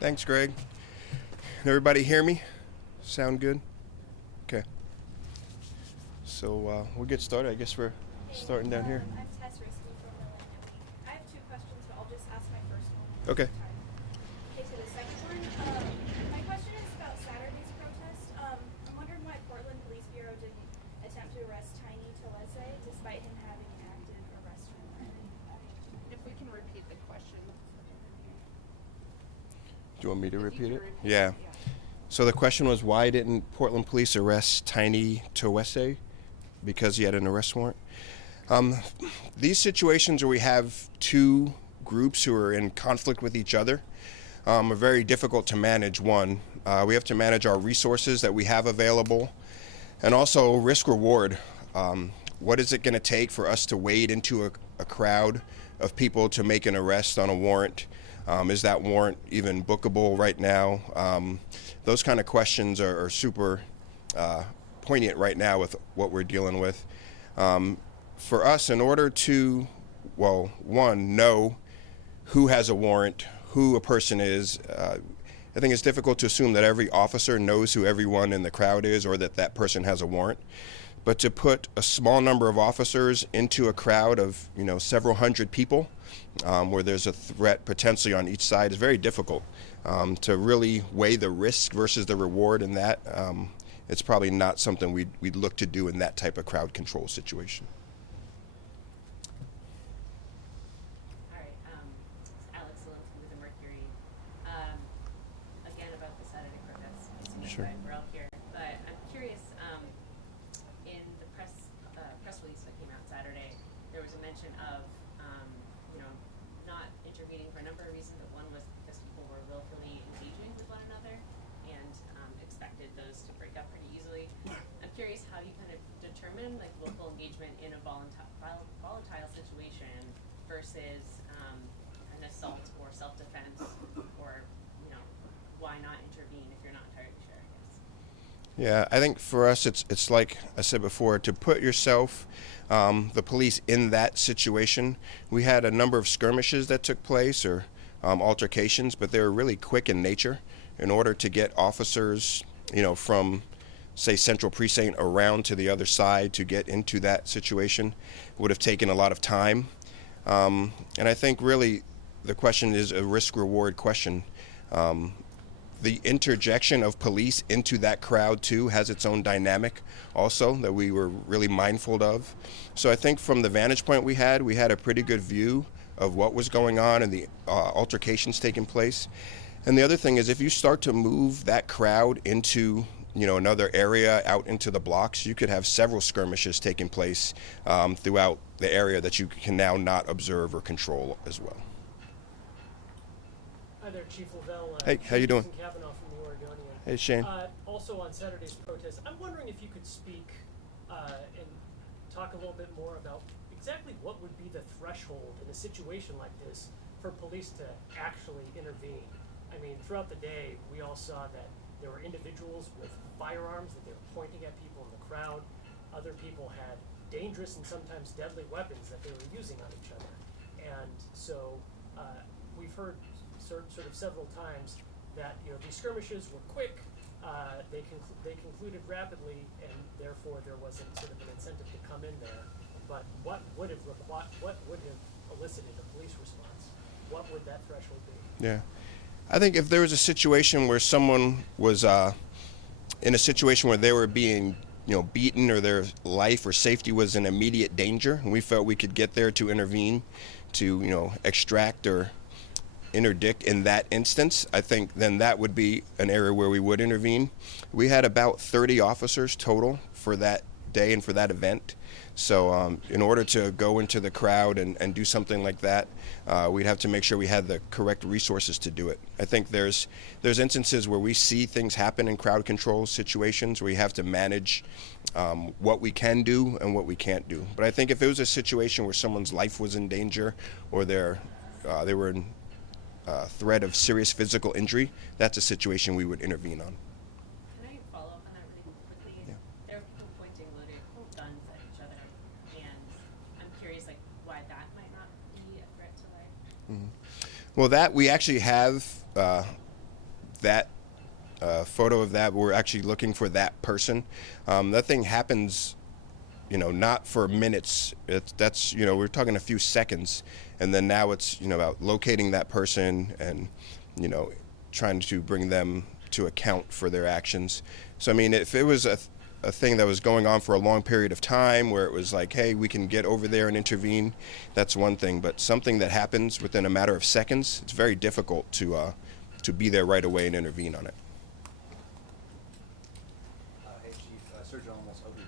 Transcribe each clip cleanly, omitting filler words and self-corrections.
Thanks, Greg. Can everybody hear me? Sound good? Okay. So we'll get started. I guess we're starting down here. I'm Tess Risky from Minneapolis. I have two questions, but I'll just ask my first one. Okay. Okay, so the second one, my question is about Saturday's protest. I'm wondering why Portland Police Bureau didn't attempt to arrest Tiny Toese despite him having an active arrest warrant. If we can repeat the question. Do you want me to repeat it? Repeat Yeah. So the question was, why didn't Portland police arrest Tiny Toese? Because he had an arrest warrant. These situations where we have two groups who are in conflict with each other are very difficult to manage. One, we have to manage our resources that we have available, and also risk reward. What is it going to take for us to wade into a crowd of people to make an arrest on a warrant? Is that warrant even bookable right now? Those kind of questions are super poignant right now with what we're dealing with. For us, in order to, well, one, know who has a warrant, who a person is, I think it's difficult to assume that every officer knows who everyone in the crowd is or that that person has a warrant. But to put a small number of officers into a crowd of, several hundred people, where there's a threat potentially on each side, is very difficult. To really weigh the risk versus the reward in that, it's probably not something we'd look to do in that type of crowd control situation. All right, it's Alex Zielinski with the Mercury. Again, about the Saturday protests. Sure. We're all here, but I'm curious. In the press release that came out Saturday, there was a mention of, not intervening for a number of reasons. But one was because people were willfully engaging with one another and expected those to break up pretty easily. I'm curious how you kind of determine willful engagement in a volatile situation versus an assault or self-defense, or why not intervene if you're not entirely sure, I guess. Yeah, I think for us, it's like I said before, to put yourself, the police, in that situation. We had a number of skirmishes that took place, or altercations, but they were really quick in nature. In order to get officers, from, say, Central Precinct around to the other side to get into that situation, would have taken a lot of time. And I think really the question is a risk-reward question. The interjection of police into that crowd too has its own dynamic also that we were really mindful of. So I think from the vantage point we had a pretty good view of what was going on and the altercations taking place. And the other thing is, if you start to move that crowd into another area out into the blocks, you could have several skirmishes taking place throughout the area that you can now not observe or control as well. Hi there, Chief Lovell. Hey, how you doing? Kavanaugh from the Oregonian. Hey, Shane. Also on Saturday's protest, I'm wondering if you could speak and talk a little bit more about exactly what would be the threshold in a situation like this for police to actually intervene. I mean, throughout the day, we all saw that there were individuals with firearms that they were pointing at people in the crowd. Other people had dangerous and sometimes deadly weapons that they were using on each other. And so we've heard sort of several times that these skirmishes were quick, they concluded rapidly, and therefore there wasn't sort of an incentive to come in there. But what would have elicited a police response? What would that threshold be? Yeah, I think if there was a situation where someone was in a situation where they were being beaten, or their life or safety was in immediate danger, and we felt we could get there to intervene, to extract or interdict in that instance, I think then that would be an area where we would intervene. We had about 30 officers total for that day and for that event. So in order to go into the crowd and do something like that, we'd have to make sure we had the correct resources to do it. I think there's instances where we see things happen in crowd control situations where we have to manage what we can do and what we can't do. But I think if it was a situation where someone's life was in danger, or they were in threat of serious physical injury, that's a situation we would intervene on. Can I follow up on that really quickly? Yeah. There are people pointing loaded guns at each other, and I'm curious why that might not be a threat to life. Well, that we actually have that photo of that. We're actually looking for that person. That thing happens, not for minutes. That's we're talking a few seconds, and then now it's about locating that person and trying to bring them to account for their actions. So I mean, if it was a thing that was going on for a long period of time where it was like, hey, we can get over there and intervene, that's one thing. But something that happens within a matter of seconds, it's very difficult to be there right away and intervene on it. Hey, Chief. Surgeon almost OBB.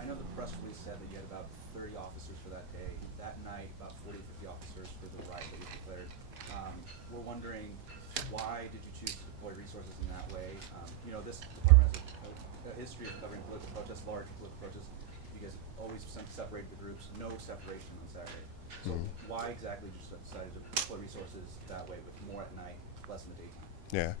I know the press release said that you had about 30 officers for that day. That night, about 40 to 50 officers for the riot that you declared. We're wondering, why did you choose to deploy resources in that way? This department has a history of covering political protests, large political protests. You guys always separated the groups, no separation on Saturday. So why exactly did you decide to deploy resources that way, with more at night, less in the daytime? Yeah.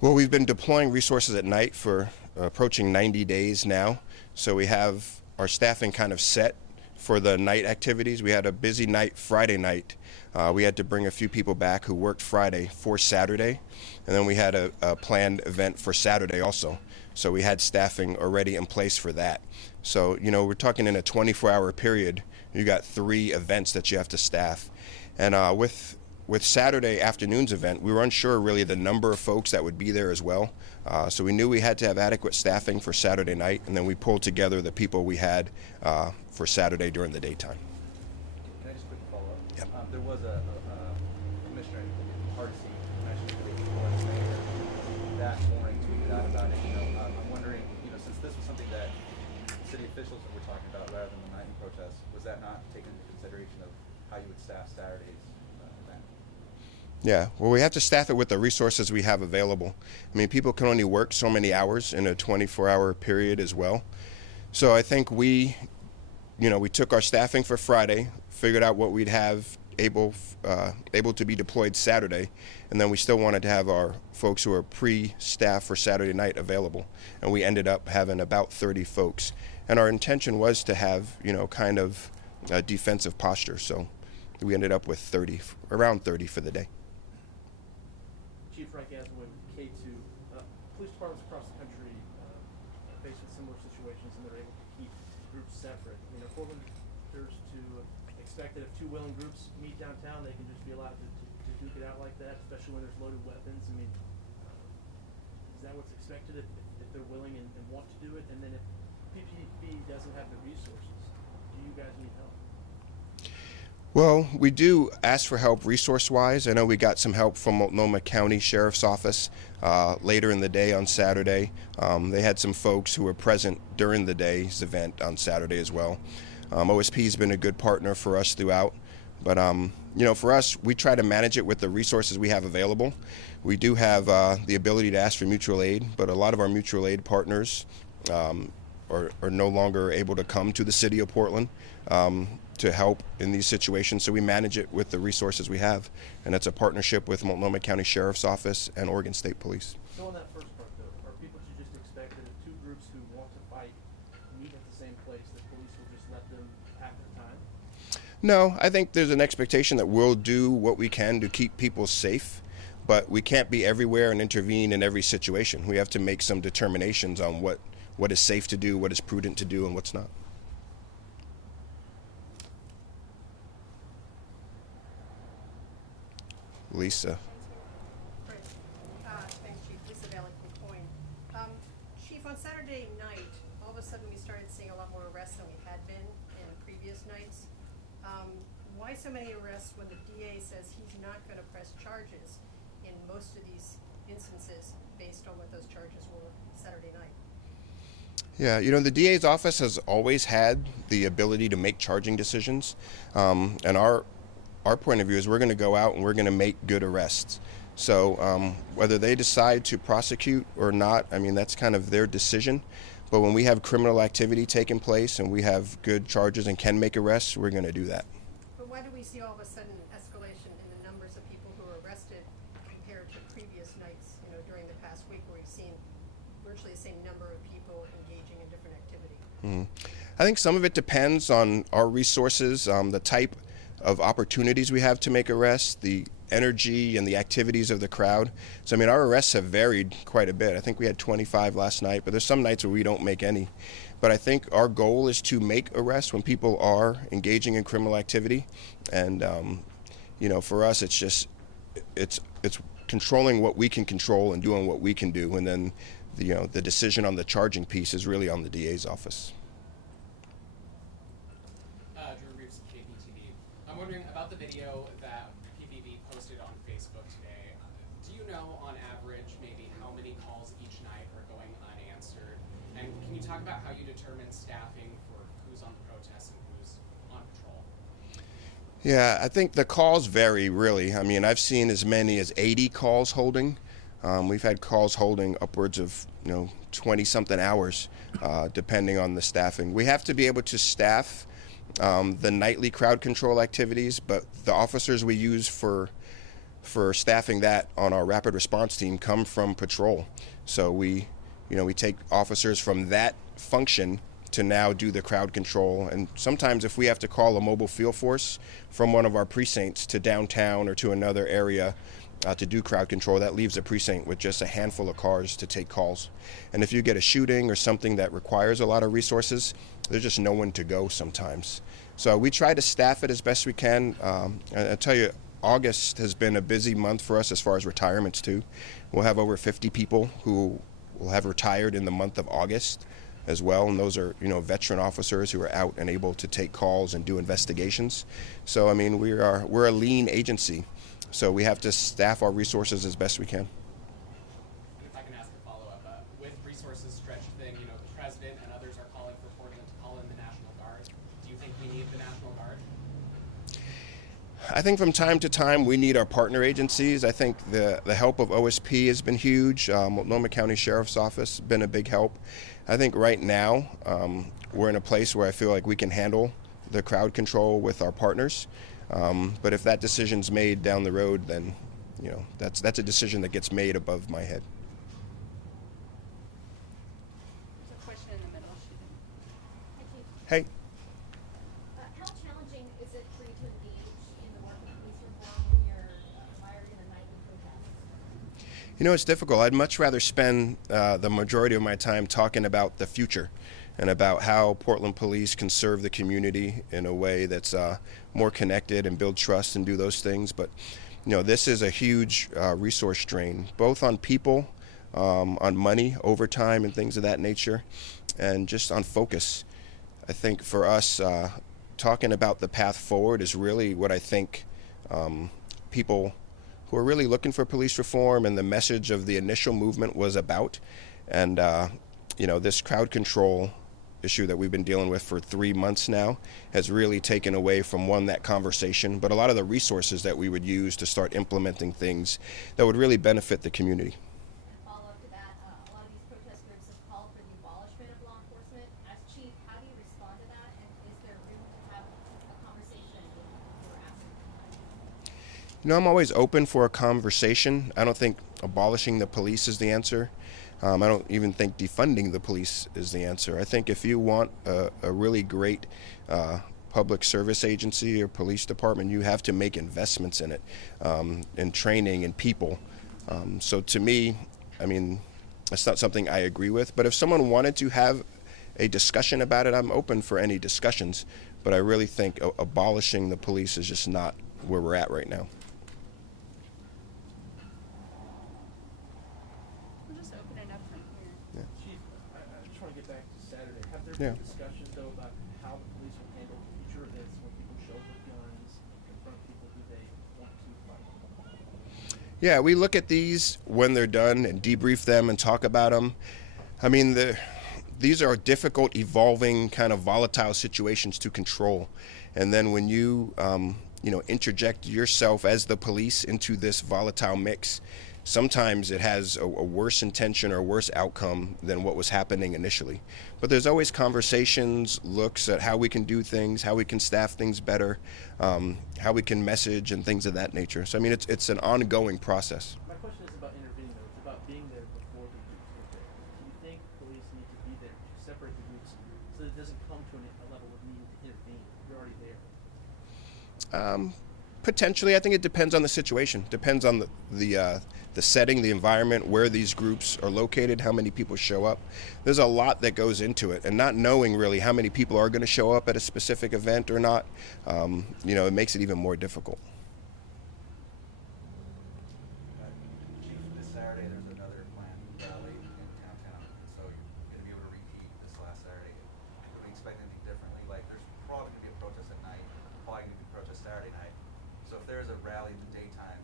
Well, we've been deploying resources at night for approaching 90 days now. So we have our staffing kind of set for the night activities. We had a busy night Friday night. We had to bring a few people back who worked Friday for Saturday. And then we had a planned event for Saturday also. So we had staffing already in place for that. So, we're talking in a 24-hour period, you got 3 events that you have to staff. And with Saturday afternoon's event, we were unsure really the number of folks that would be there as well. So we knew we had to have adequate staffing for Saturday night, and then we pulled together the people we had for Saturday during the daytime. Can I just quickly follow up? Yep. There was a commissioner in Hardesty mentioned that the mayor that morning tweeted out about it. I'm wondering, since this was something that city officials were talking about rather than the night protest, was that not taken into consideration of how you would staff Saturday's event? Yeah, well, we have to staff it with the resources we have available. I mean, people can only work so many hours in a 24-hour period as well. So I think we took our staffing for Friday, figured out what we'd have able to be deployed Saturday, and then we still wanted to have our folks who are pre-staffed for Saturday night available. And we ended up having about 30 folks. And our intention was to have, kind of a defensive posture. So we ended up with around 30 for the day. Chief Frank Aswin, K2. Police departments across the country are faced with similar situations, and they're able to keep groups separate. Portland appears to expect that if 2 willing groups meet downtown, they can just be allowed to duke it out like that, especially when there's loaded weapons. Is that what's expected if they're willing and want to do it? And then if PPD doesn't have the resources, do you guys need help? Well, we do ask for help resource-wise. I know we got some help from Multnomah County Sheriff's Office later in the day on Saturday. They had some folks who were present during the day's event on Saturday as well. OSP has been a good partner for us throughout. But, for us, we try to manage it with the resources we have available. We do have the ability to ask for mutual aid, but a lot of our mutual aid partners are no longer able to come to the city of Portland to help in these situations. So we manage it with the resources we have. And it's a partnership with Multnomah County Sheriff's Office and Oregon State Police. So on that first part, though, are people to just expect that if 2 groups who want to fight meet at the same place, that police will just let them have their time? No, I think there's an expectation that we'll do what we can to keep people safe, but we can't be everywhere and intervene in every situation. We have to make some determinations on what is safe to do, what is prudent to do, and what's not. Lisa. Thanks, Chief. Lisa Bailey from Coin. Chief, on Saturday night, all of a sudden we started seeing a lot more arrests than we had been in previous nights. Why so many arrests when the DA says he's not going to press charges in most of these instances based on what those charges were Saturday night? Yeah, the DA's office has always had the ability to make charging decisions, and our point of view is we're going to go out and we're going to make good arrests. So whether they decide to prosecute or not, I mean, that's kind of their decision. But when we have criminal activity taking place and we have good charges and can make arrests, we're going to do that. But why do we see all of a sudden escalation in the numbers of people who are arrested compared to previous nights, during the past week where we've seen virtually the same number of people engaging in different activity? I think some of it depends on our resources, the type of opportunities we have to make arrests, the energy and the activities of the crowd. So I mean, our arrests have varied quite a bit. I think we had 25 last night, but there's some nights where we don't make any. But I think our goal is to make arrests when people are engaging in criminal activity, and you know, for us, it's just it's controlling what we can control and doing what we can do, and then the decision on the charging piece is really on the DA's office. George KPTV. I'm wondering about the video that PVV posted on Facebook today. Do you know, on average, maybe how many calls each night are going unanswered? And can you talk about how you determine staffing for who's on the protest and who's on patrol? Yeah, I think the calls vary, really. I mean, I've seen as many as 80 calls holding. We've had calls holding upwards of 20-something hours, depending on the staffing. We have to be able to staff the nightly crowd control activities, but the officers we use for staffing that on our rapid response team come from patrol. So we take officers from that function to now do the crowd control. And sometimes if we have to call a mobile field force from one of our precincts to downtown or to another area to do crowd control, that leaves a precinct with just a handful of cars to take calls. And if you get a shooting or something that requires a lot of resources, there's just no one to go sometimes. So we try to staff it as best we can. I tell you, August has been a busy month for us as far as retirements too. We'll have over 50 people who will have retired in the month of August as well, and those are veteran officers who are out and able to take calls and do investigations. So I mean, we're a lean agency, so we have to staff our resources as best we can. If I can ask a follow-up, with resources stretched thin, the president and others are calling for Portland to call in the National Guard. Do you think we need the National Guard? I think from time to time we need our partner agencies. I think the help of OSP has been huge. Multnomah County Sheriff's Office has been a big help. I think right now we're in a place where I feel like we can handle the crowd control with our partners. But if that decision's made down the road, then that's a decision that gets made above my head. There's a question in the middle. Hey. How challenging is it for you to engage in the work of police reform when you're mired in a nightly protest? It's difficult. I'd much rather spend the majority of my time talking about the future and about how Portland police can serve the community in a way that's more connected and build trust and do those things. But this is a huge resource drain, both on people, on money, overtime, and things of that nature, and just on focus. I think for us, talking about the path forward is really what I think people who are really looking for police reform and the message of the initial movement was about. And this crowd control issue that we've been dealing with for 3 months now has really taken away from that conversation, but a lot of the resources that we would use to start implementing things that would really benefit the community. And follow up to that, a lot of these protest groups have called for the abolishment of law enforcement. As chief, how do you respond to that, and is there room to have a conversation with your aspects? I'm always open for a conversation. I don't think abolishing the police is the answer. I don't even think defunding the police is the answer. I think if you want a really great public service agency or police department, you have to make investments in it, in training and people. So to me, I mean, that's not something I agree with. But if someone wanted to have a discussion about it, I'm open for any discussions. But I really think abolishing the police is just not where we're at right now. Chief, I just want to get back to Saturday. Have there Yeah. been discussions, though, about how the police will handle future events when people show up with guns and confront people who they want to fight? Yeah, we look at these when they're done and debrief them and talk about them. I mean, these are difficult, evolving, kind of volatile situations to control. And then when you, interject yourself as the police into this volatile mix, sometimes it has a worse intention or a worse outcome than what was happening initially. But there's always conversations, looks at how we can do things, how we can staff things better, how we can message and things of that nature. So, I mean, it's an ongoing process. My question is about intervening, though. It's about being there before the groups get there. Do you think police need to be there to separate the groups so that it doesn't come to a level of needing to intervene? You're already there. Potentially, I think it depends on the situation. Depends on the setting, the environment, where these groups are located, how many people show up. There's a lot that goes into it, and not knowing really how many people are going to show up at a specific event or not, it makes it even more difficult. Chief, this Saturday there's another planned rally in downtown, so you're going to be able to repeat this last Saturday. Can we expect anything differently? Like, there's probably going to be a protest at night, probably going to be a protest Saturday night. So if there's a rally in the daytime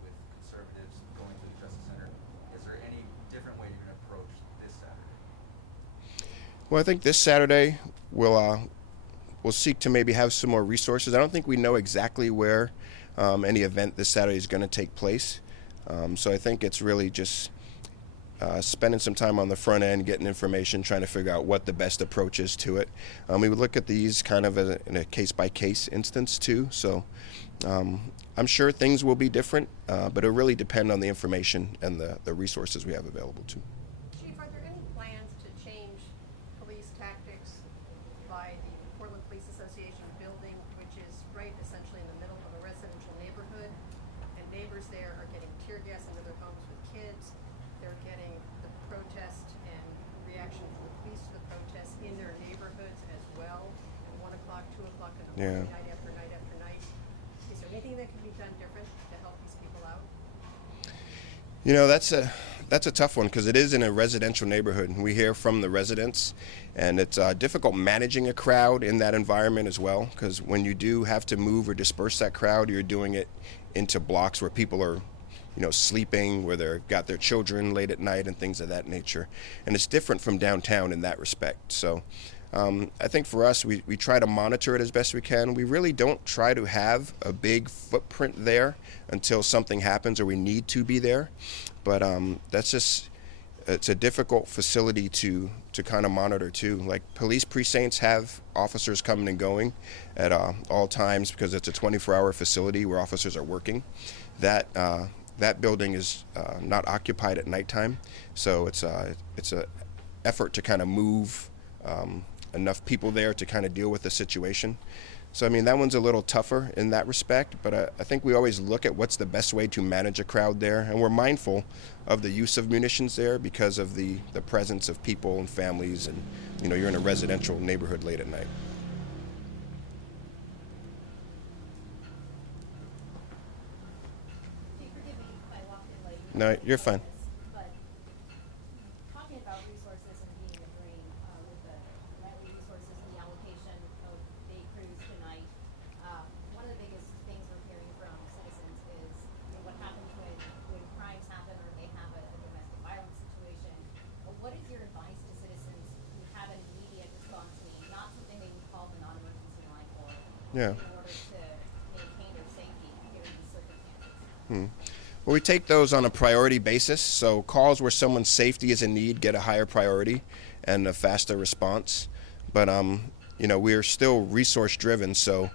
with conservatives going to the Justice Center, is there any different way you're going to approach this Saturday? Well, I think this Saturday we'll seek to maybe have some more resources. I don't think we know exactly where any event this Saturday is going to take place. So I think it's really just spending some time on the front end, getting information, trying to figure out what the best approach is to it. We would look at these kind of in a case-by-case instance too. So I'm sure things will be different, but it'll really depend on the information and the resources we have available too. Chief, are there any plans to change police tactics by the Portland Police Association building, which is right essentially in the middle of a residential neighborhood, and neighbors there are getting tear gas into their homes with kids? They're getting the protest and reaction from the police to the protest in their neighborhoods as well, at 1 o'clock, 2 o'clock in the morning, Yeah. night after night after night. Is there anything that can be done different to help these people out? That's a tough one because it is in a residential neighborhood. We hear from the residents, and it's difficult managing a crowd in that environment as well, because when you do have to move or disperse that crowd, you're doing it into blocks where people are sleeping, where they've got their children late at night and things of that nature. And it's different from downtown in that respect. So I think for us, we try to monitor it as best we can. We really don't try to have a big footprint there until something happens or we need to be there. But it's a difficult facility to kind of monitor too. Like, police precincts have officers coming and going at all times because it's a 24-hour facility where officers are working. That building is not occupied at nighttime, so it's a effort to kind of move enough people there to kind of deal with the situation. So that one's a little tougher in that respect, but I think we always look at what's the best way to manage a crowd there, and we're mindful of the use of munitions there because of the presence of people and families, and you're in a residential neighborhood late at night. Forgive me if I walked in late. No, you're fine. But talking about resources and being a dream, with the nightly resources and the allocation of day crews tonight, one of the biggest things we're hearing from citizens is what happens when crimes happen or they have a domestic violence situation. What is your advice to citizens who have an immediate response need, not something they can call the non-emergency line for, Yeah. in order to maintain their safety given these circumstances? Well, we take those on a priority basis. So calls where someone's safety is in need get a higher priority and a faster response. But we're still resource driven. So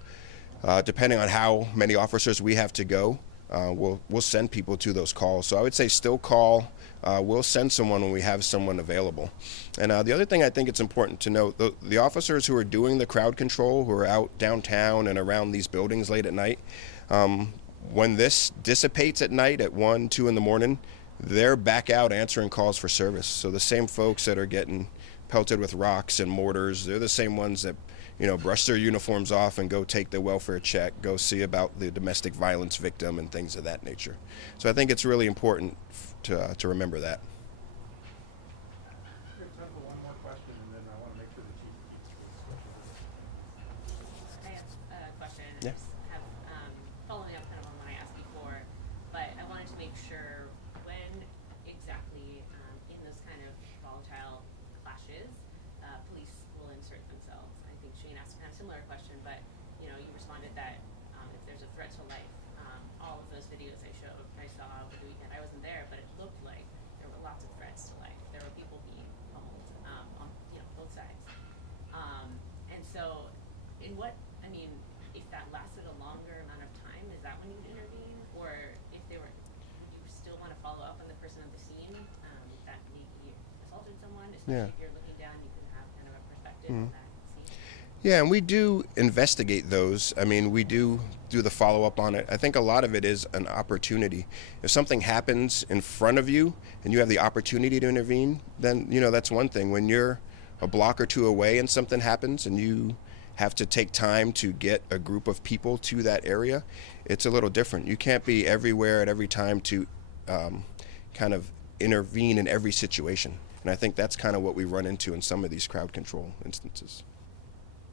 depending on how many officers we have to go, we'll send people to those calls. So I would say still call. We'll send someone when we have someone available. And the other thing I think it's important to note, the officers who are doing the crowd control, who are out downtown and around these buildings late at night, when this dissipates at night at 1, 2 in the morning, they're back out answering calls for service. So the same folks that are getting pelted with rocks and mortars, they're the same ones that brush their uniforms off and go take the welfare check, go see about the domestic violence victim and things of that nature. So I think it's really important to remember that. We have time for one more question, and then I want to make sure the chief I have a question. Yeah. I just have, following up kind of on what I asked before, but I wanted to make sure when exactly, in those kind of volatile clashes, police will insert themselves. I think Shane asked a kind of similar question, but, you responded that, if there's a threat to life, all of those videos I saw over the weekend, I wasn't there, but it looked like there were lots of threats to life. There were people being pummeled, on, both sides. And so, if that lasted a longer amount of time, is that when you'd intervene? Or if would you still want to follow up on the person at the scene, that maybe assaulted someone? Especially Yeah. if you're looking down, you can have kind of a perspective on that scene. Yeah, and we do investigate those. I mean, we do the follow-up on it. I think a lot of it is an opportunity. If something happens in front of you and you have the opportunity to intervene, then, you know, that's one thing. When you're a block or two away and something happens and you have to take time to get a group of people to that area, it's a little different. You can't be everywhere at every time to kind of intervene in every situation. And I think that's kind of what we run into in some of these crowd control instances.